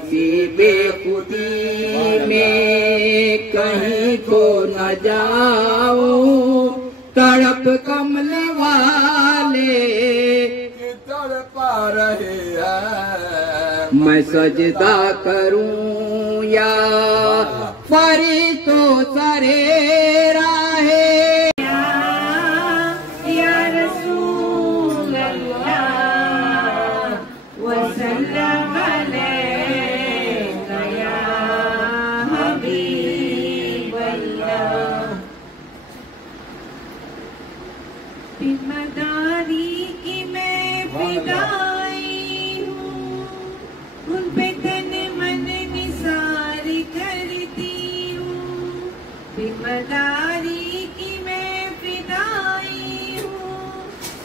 सी बेखुदी में कहीं खो न जाऊं, तड़प कमले वाले तड़पा रहे हैं। मैं सजदा करूं या फरिश्तों सरे राहे। जिम्मेदारी की मैं फिदाई हूँ, उन पे तन मन निसार करती हूँ। जिम्मेदारी की मैं फिदाई हूँ,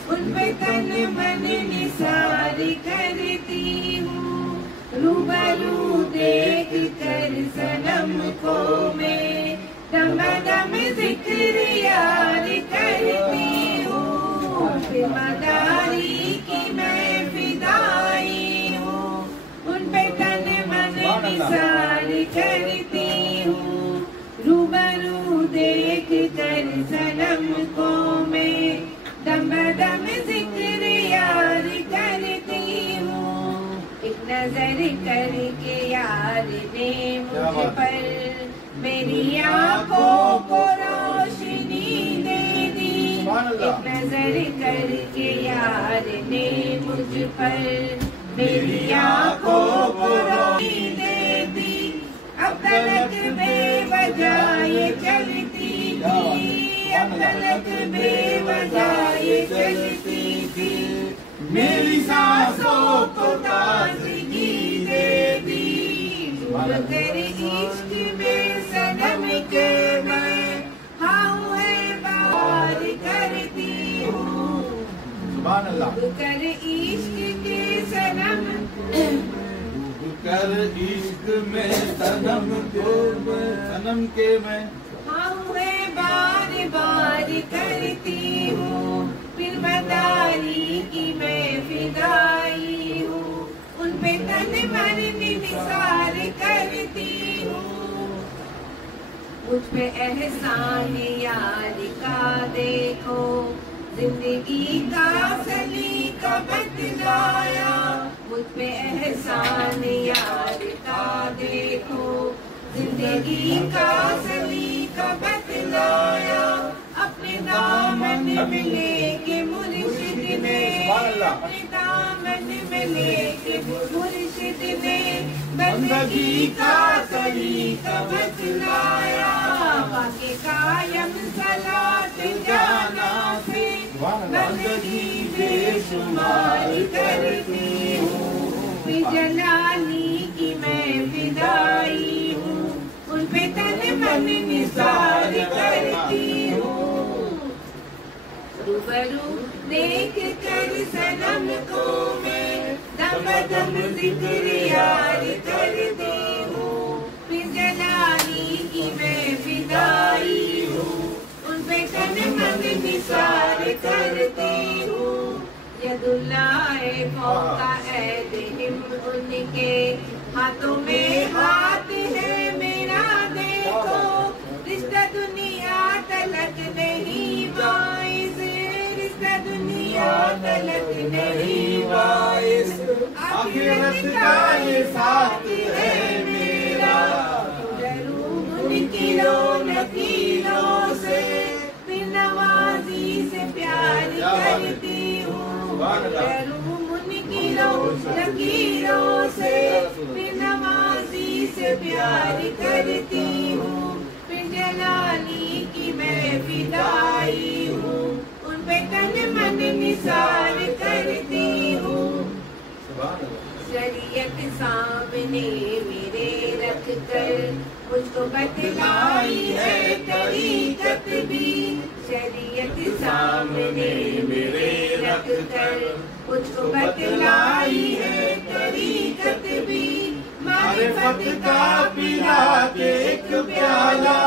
उन पे तन मन निसार करती हूँ। रूबरू देख कर सनम को मैं दम दम जिक्र यार करती हूँ। जिम्मेदारी की मैं फिदाई हूँ, उन पे तन मन निसार करती हूँ। रूबरू देख कर सनम को मैं दम दम जिक्र यार करती हूँ। एक नजर करके यार ने मुझ पर मेरी आंखों को रोशनी दे दी। एक नजर करके यार ने मुझ पर मेरी आंखों को रोशनी दे दी। अब तलक बेवजह ये चलती थी, अब तलक बेवजह ये चलती थी। मेरी सांसों को ताजगी दे दी। तेरे इश्क में सनम के मैं हाय बार करती हूँ। कर इश्क के सनम, कर इश्क में सनम के मैं हाय बार बार करती हूँ। फिर मदारी की मैं फिदाई हूँ, उन पे तन मन निसार करती हूँ। मुझ पे एहसान यार का देखो, जिंदगी का सलीका बतलाया। मुझ पे एहसान यार का देखो, जिंदगी का सलीका बतलाया। अपने दामन में लेके मुर्शिद ने, अपने दामन में लेके मुर्शिद ने बंदगी का तरीका बतलाया। वाके कायम सलात जाना से बंदगी बेशुमार करती हूँ। जलाली की मैं फिदाई हूँ, उन पे तन मन निसार करती हूँ। रूबरू देख कर सनम को मैं दम दम जिक्र यार करती हूँ। फिर जलाली की मैं फिदाई हूँ, उन पे तन मन निसार करती हूँ। यदुल्लाह फौका ऐद हिम्म, उनके हाथों में हाथ है मेरा देखो। रिश्ता दुनिया तलक नहीं वाइस, रिश्ता दुनिया तलक नहीं वाइस। आखिरत का ये साथ है मेरा। डरूं उनकी लकीरों से, फिर नवाजी से प्यार करती हूँ। डरूं उनकी लकीरों से, फिर नवाजी से प्यार करती हूँ। फिर जलाली की मैं फिदाई हूँ, उन पे तन मन निसार करती हूँ। शरीयत सामने मेरे रख कर मुझको बतलाई है तरीकत भी। शरीयत सामने मेरे रख कर मुझको बतलाई है तरीकत भी। मारिफत का पिला के एक प्याला,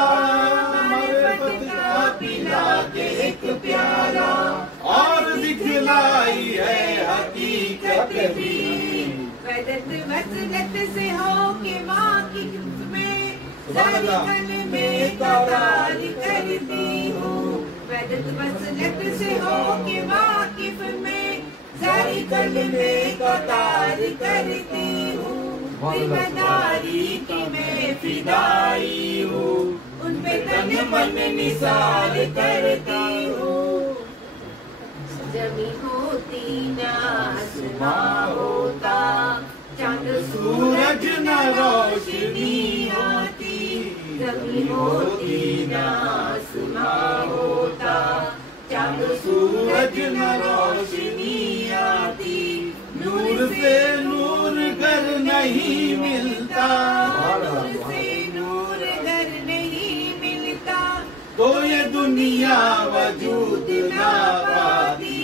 मारिफत का पिला के एक प्याला, और दिखलाई है हकीकत भी। वैदत वसलत से हो के वाकिफ में सारी कलमे कतार करती हूँ। वैदत वसलत से हो के वाकिफ में सारी कलमे कतार करती हूँ। जिम्मेदारी की मैं फिदाई हूँ, उन पे तन मन निसार करती हूँ। जमी होती न आसमां होता, चांद सूरज न रोशनी आती। जमी होती न आसमां होता, चांद सूरज न रोशनी आती। नूर से नूर घर नहीं मिलता, नूर से नूर घर नहीं मिलता, तो ये दुनिया वजूद ना पाती।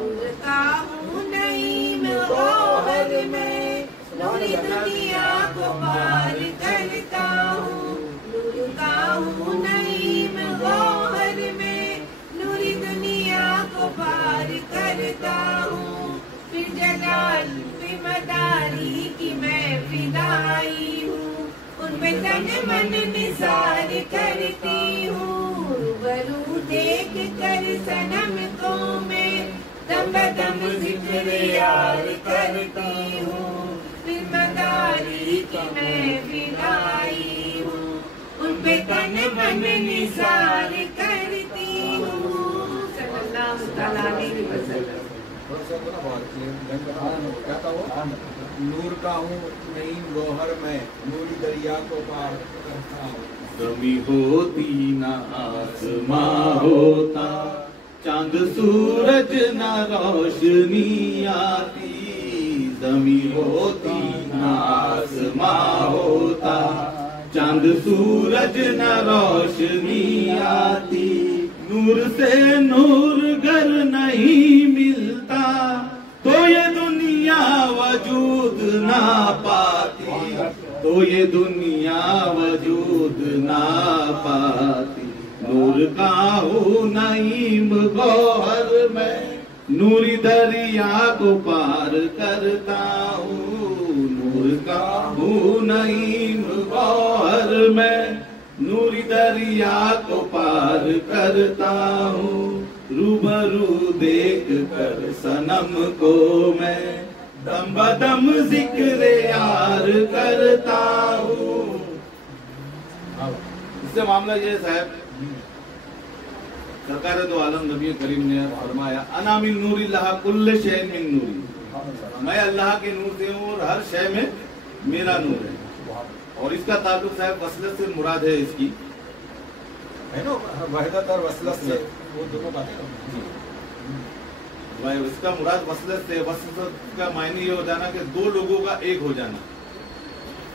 उड़ता हूँ नईम गौहर में, नूरी दुनिया को पार करता हूँ। उड़ता हूँ नईम गौहर में, नूरी दुनिया को पार करता हूँ। फिर जलाल फिर मदारी की मैं फिदाई हूँ, उनपे तन मन निसार करती हूँ। रूबरू देख कर सनम को मैं दम बदम जिक्र यार करती हूँ। फिर मदारी की मैं फिदाई हूँ, उनपे तन मन निसार करती हूँ। सल्लल्लाहु अलैहि वसल्लम। नूर का हूँ नईम गौहर में, नूरी दरिया को पार करता हूँ। कभी होती न आसमां होता, चांद सूरज न रोशनी आती। जमी होती न आसमां होता, चांद सूरज न रोशनी आती। नूर से नूर घर नहीं मिलता, तो ये दुनिया वजूद ना पाती। तो ये दुनिया वजूद ना पाती। नूर का हूँ नईम गौहर में, नूरी दरिया को पार करता हूँ। नूर का हूँ नईम गौहर में, नूरी दरिया को पार करता हूँ। रूबरू देख कर सनम को मैं दम बदम जिक्र यार करता हूँ। इससे मामला ये साहब, सरकार तो आलम नबी करीम ने फरमाया अना मिन नूरिल्लाह कुल्ल शै मिन नूरी, मैं अल्लाह के नूर से हूँ और हर शय में मेरा नूर है। और इसका ताल्लुक साहब वसलत से मुराद है इसकी, है ना, वहदत और वसलत से वो दोनों बातें। भाई इसका मुराद वसलत से, वसलत का मायने ये हो जाना कि दो लोगों का एक हो जाना।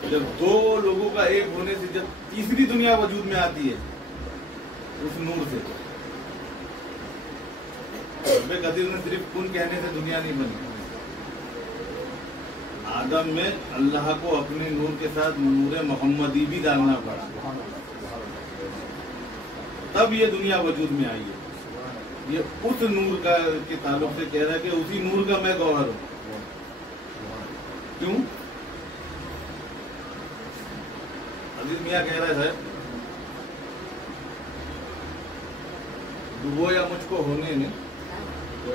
जब दो लोगों का एक होने से जब तीसरी दुनिया वजूद में आती है उस नूर से, रब्बे कदीर ने सिर्फ कुन कहने से दुनिया नहीं बनी। आदम में अल्लाह को अपने नूर के साथ नूर मोहम्मदी भी डालना पड़ा, तब ये दुनिया वजूद में आई है। ये उस नूर का के ताल्लुक से कह रहा है कि उसी नूर का मैं गौहर हूँ। क्यों? अजीज मियाँ कह रहा है साहब, डुबोया मुझको होने ने,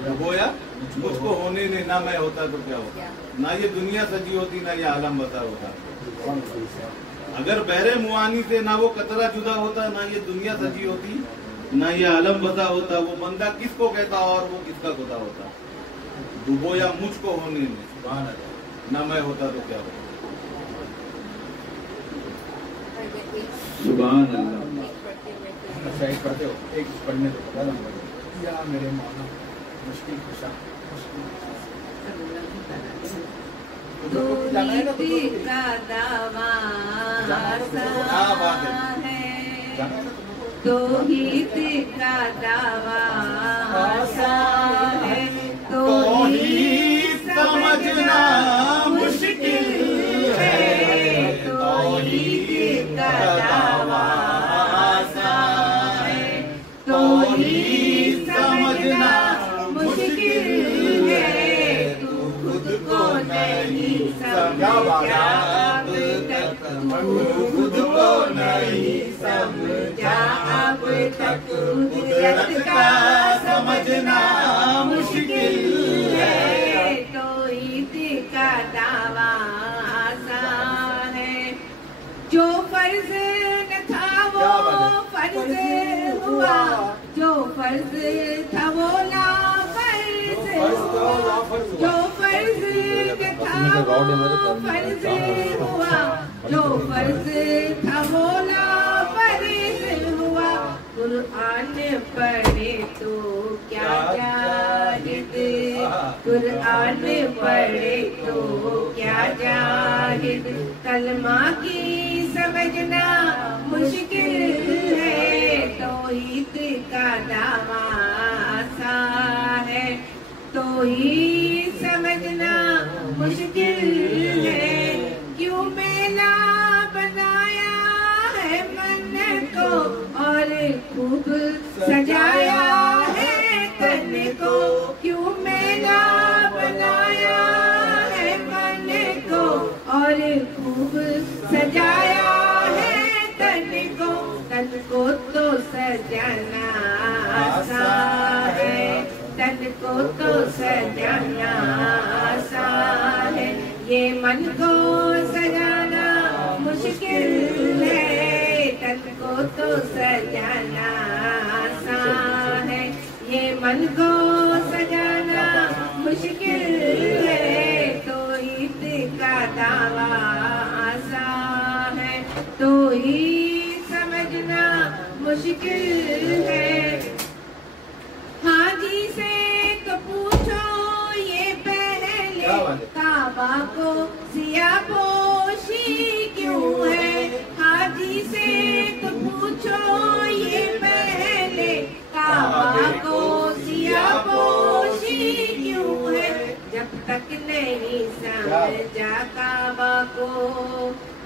डुबोया मुझको होने ने, ना मैं होता तो क्या होता। ना ये दुनिया सजी होती, ना ये आलम बसा होता। अगर बहरे मुआनी से ना वो कतरा जुदा होता, ना ये दुनिया सजी होती, ना ये आलम बसा होता। वो बंदा किसको कहता और वो किसका खुदा होता। डुबोया मुझको होने ने, ना मैं होता तो क्या होता। सुभान अल्लाह। अच्छा एक पढ़ते हो, एक पढ़ने दो या मेरे मौला मुश्किल खुशा। तौहीद का दावा है, तौहीद का दावा है, तौहीद समझना मुश्किल है, तौहीद का दावा है, तौहीद समझना मुश्किल है, तू खुद को नहीं समझा अब तक खुद को नहीं समझा अब तक कुदरत का समझना मुश्किल है तौहीद का दावा आसान है जो फर्ज न था वो फर्ज हुआ जो फर्ज था वो ना फर्ज हुआ जो फर्ज न था वो फर्ज हुआ जो फर्ज था वो ना फर्ज हुआ कुरान पढ़े तो क्या जाहिद कुरान पढ़े तो क्या जाहिद कलमा की समझना मुश्किल है तौहीद का दावा आसान है तौहीद समझना मुश्किल है क्यों मेला बनाया है मन को और खूब सजाया है तन को क्यों मेला बनाया है मन को और खूब सजाया है तन को तो सजाना आसान है तन को तो सजाना आसान है ये मन को सजाना मुश्किल है तन को तो सजाना आसान है ये मन को सजाना मुश्किल है तौहीद का दावा आसान है तौहीद समझना मुश्किल है हाजी से तो पूछो ये पहले काबा को सियापोशी क्यों है हाजी से तो पूछो ये पहले काबा को सियापोशी क्यों है जब तक नहीं समझा काबा को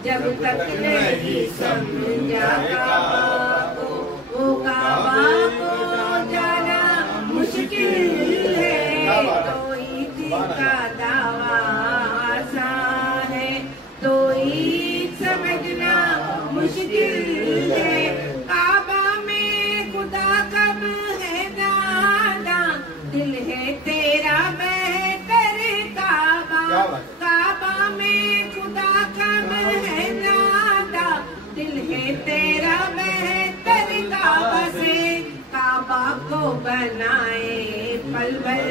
जब तक नहीं समझा काबा को वो काबा को जाना मुश्किल है तौहीद का दावा आसान है तौहीद समझना मुश्किल है काबा में खुदा कब है नादा दिल है तेरा बेहतर काबा काबा में खुदा कब है नादा दिल है तेरा बेहतर काबा से काबा को बनाए पल भर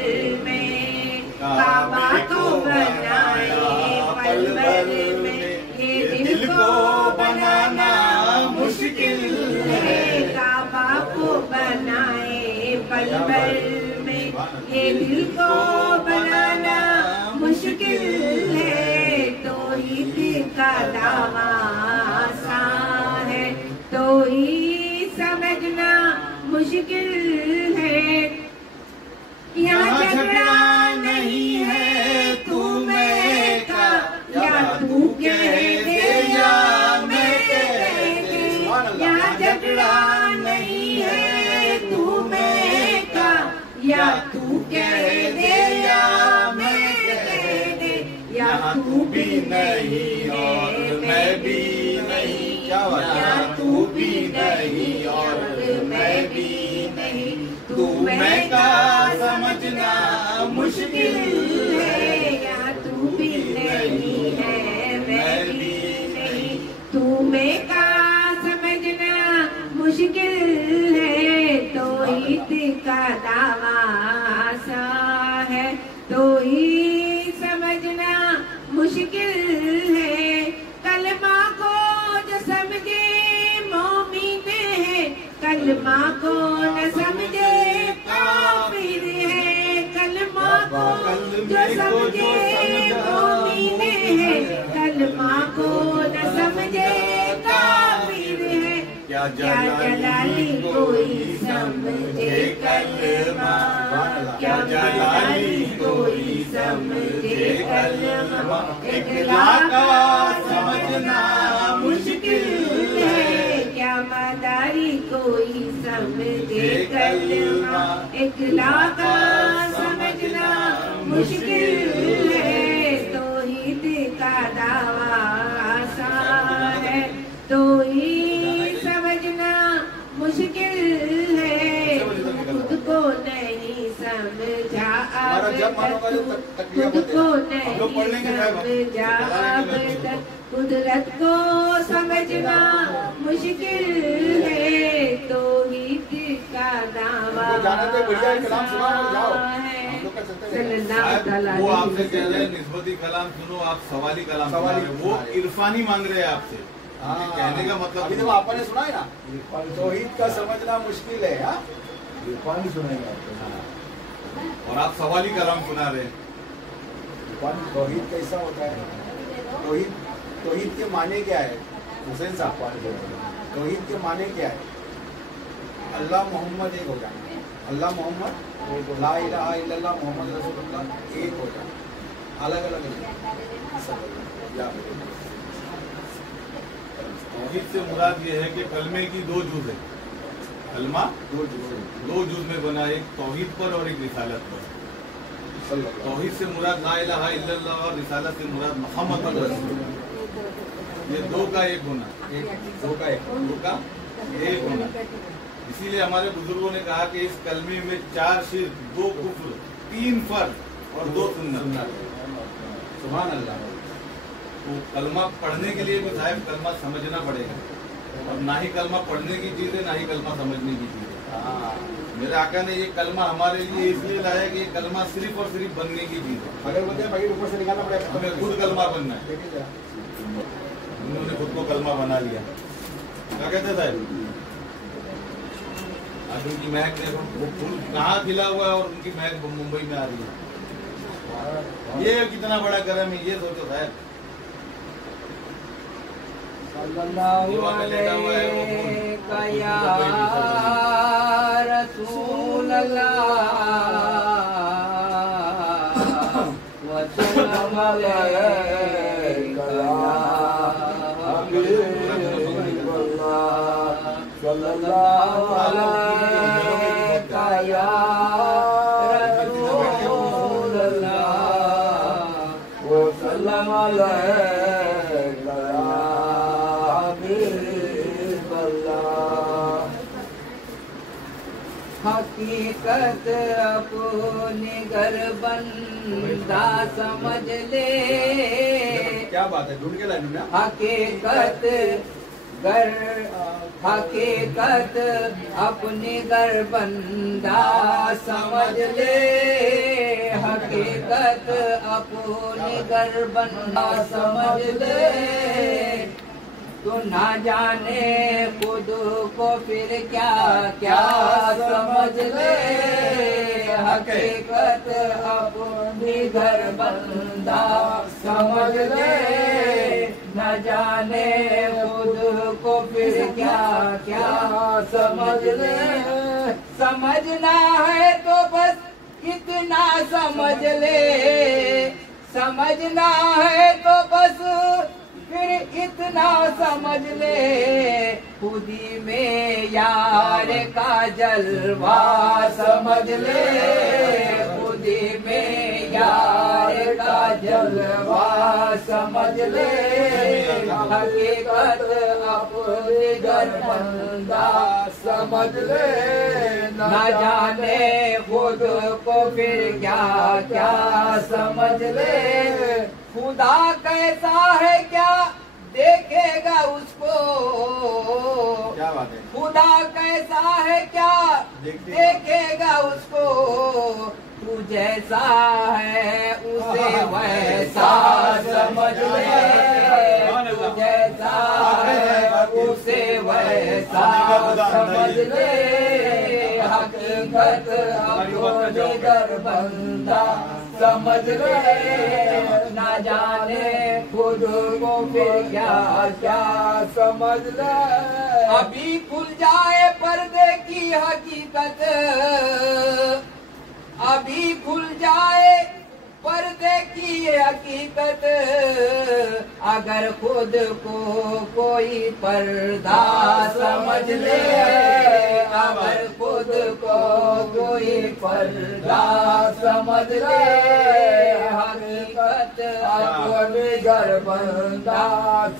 में काबा को बनाए पल भर में ये दिल को बनाना मुश्किल है काबा को बनाए पल भर में ये दिल को बनाना मुश्किल है तौहीद का दावा आसान है तौहीद समझना मुश्किल है यहाँ झगड़ा नहीं है तू मैं का या तू कह दे या मैं कह दे यहाँ झगड़ा नहीं है तू मैं का या तू कह दे या मैं कह दे या तू भी नहीं और मैं भी नहीं या तू भी नहीं और मैं भी नहीं तू मैं का समझना मुश्किल है या तू भी नहीं है मैं भी नहीं तू मैं का समझना मुश्किल है तौहीद का दावा आसान है तौहीद समझना मुश्किल है कलमा को जो समझे मोमिन है कलमा को न समझे काफिर है कलमा को जो समझे मोमिन है कलमा को न समझे काफिर है क्या जलाली कोई समझे कलमा क्या जलाली कोई समझे कलमा इकला का समझना मुश्किल है क्या मदारी कोई समझे कलमा इकला का समझना मुश्किल है तौहीद समझा हमारा जब मानोगा जो तकलीफ खुद को हम लोग पढ़ लेंगे साहब। समझा अब तक कुदरत को समझना मुश्किल है, तो ही का दावा तो जाने दे, बढ़िया एक कलाम सुना और जाओ। हम लोग का चलते रहेंगे। है। वो आपसे कह रहे हैं निस्बती कलाम सुनो, आप सवाली कलाम सुना सवाली रहे हैं। वो इरफानी मांग रहे हैं आपसे। हाँ। कहने का मतलब अभी जब आपने सुना है ना, तौहीद का समझना मुश्किल है। हाँ, पानी सुनाएंगे आपको। और आप सवाली कलाम सुना रहे हैं। तौहीद कैसा होता है? तौहीद के माने क्या है? हुसैन साहब, तौहीद के माने क्या है? अल्लाह मोहम्मद एक हो जाना, अल्लाह मोहम्मद ला इलाहा इल्लल्लाह मोहम्मद रसूलुल्लाह एक हो जाना, अलग अलग नहीं। तौहीद से मुराद ये है कि कलमे की दो जुज है। कलमा दो जुज में बना, एक तौहीद पर और एक रिसालत पर। तौहीद से मुराद ला इलाहा इल्लल्लाह और रिसालत से मुराद मोहम्मद रसूलुल्लाह। ये दो का एक होना, दो का एक होना। इसीलिए हमारे बुजुर्गों ने कहा कि इस कलमे में 4 शिर्क, 2 कुफ्र, 3 फर्ज और 2 सुन्नत। सुभान अल्लाह। तो कलमा पढ़ने के लिए भी साहब कलमा समझना पड़ेगा, और ना ही कलमा पढ़ने की चीज है ना ही कलमा समझने की चीज है। मेरे आका ने ये कलमा हमारे लिए इसलिए लाया कि ये कलमा सिर्फ और सिर्फ बनने की चीज है। अगर बोलते भाई ऊपर से निकालना पड़ेगा, हमें खुद कलमा बनना है। देखिए जरा। उन्होंने खुद को कलमा बना लिया। क्या कहते साहब? आज उनकी महक देखो, वो फूल कहाँ खिला हुआ है और उनकी महक मुंबई में आ रही है। ये कितना बड़ा करम है, ये सोचो साहब। दीवार में लेटा हुआ है वो फूल, या रसूल अल्लाह वसल्लम अलैका सल्लल्लाहु अलैका या रसूल अल्लाह वसल्लम अलैका या हबीब अल्लाह। हकीकत अपनी घर बंदा समझ ले, क्या बात है, ढूंढ के लाए ना। हकीकत अपनी घर बंदा समझ ले, हकीकत अपनी घर बंदा समझ ले। तो ना जाने खुद को फिर क्या क्या समझ ले, हकीकत अपनी घर बंदा समझ ले। न जाने खुद को फिर क्या क्या समझ ले। समझना है तो बस इतना समझ ले, समझना है तो बस फिर इतना समझ ले। खुदी में यार का जलवा समझ ले, खुदी में यार का जलवा समझ ले। हकीकत अपने घर बंदा समझ ले, न जाने खुद को फिर क्या क्या समझ ले। खुदा कैसा है क्या देखेगा उसको, क्या बात है। खुदा कैसा है क्या देखेगा उसको। तू जैसा है उसे वैसा समझ ले, तू जैसा है उसे वैसा समझ ले। हकीकत अपने घर बंदा समझ ले, ना जाने खुद को फिर क्या क्या समझ ले। अभी खुल जाए पर्दे की हकीकत, अभी खुल जाए पर्दे की हकीकत। अगर खुद को कोई पर्दा समझ ले, अगर खुद को कोई पर्दा समझ ले। हकीकत अपने घर बंदा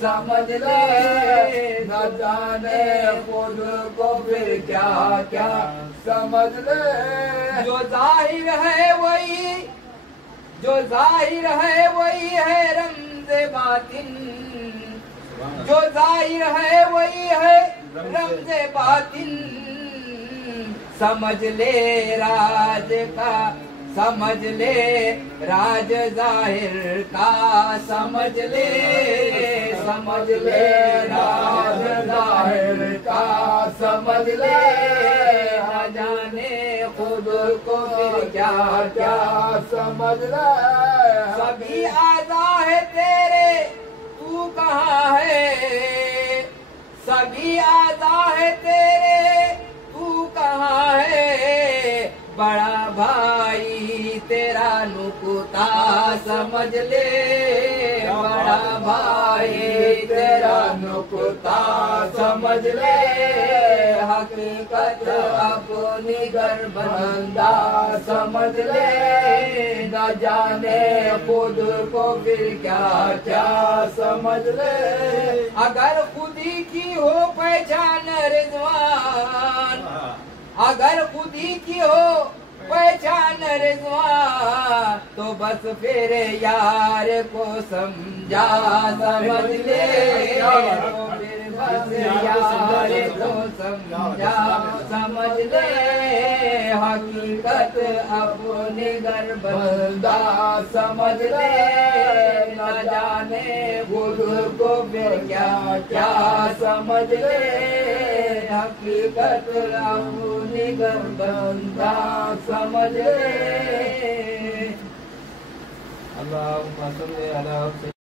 समझ ले, न जाने खुद को फिर क्या क्या समझ ले। जो जाहिर है वही, जो जाहिर है वही है रमज़े बातिन, जो जाहिर है वही है रमज़े बातिन। समझ ले राज का, समझ ले राज जाहिर का, समझ ले, समझ ले राज जाहिर का, समझ ले। न जाने खुद को फिर क्या क्या समझ ले। सभी आज़ा है तेरे, तू कहाँ है, सभी आज़ा है तेरे, तू कहाँ है। बड़ा भाई तेरा नुकुता समझ ले, बड़ा भाई तेरा नुकुता समझ ले। हकीकत अपनी गर्बंदा समझ ले, न जाने खुद को फिर क्या क्या समझ ले। अगर खुदी की हो पहचान रिजवान, अगर खुदी की हो पहचान रिजवान, तो बस फिर यार को समझा समझ ले, तो फिर बस यार को समझा समझ ले। हकीकत अपनी गर्बंदा समझ ले, न जाने खुद को फिर क्या क्या समझ ले। हकीकत अपनी गर्बंदा समझ ले। अल्लाहुम्मा सल्ली अला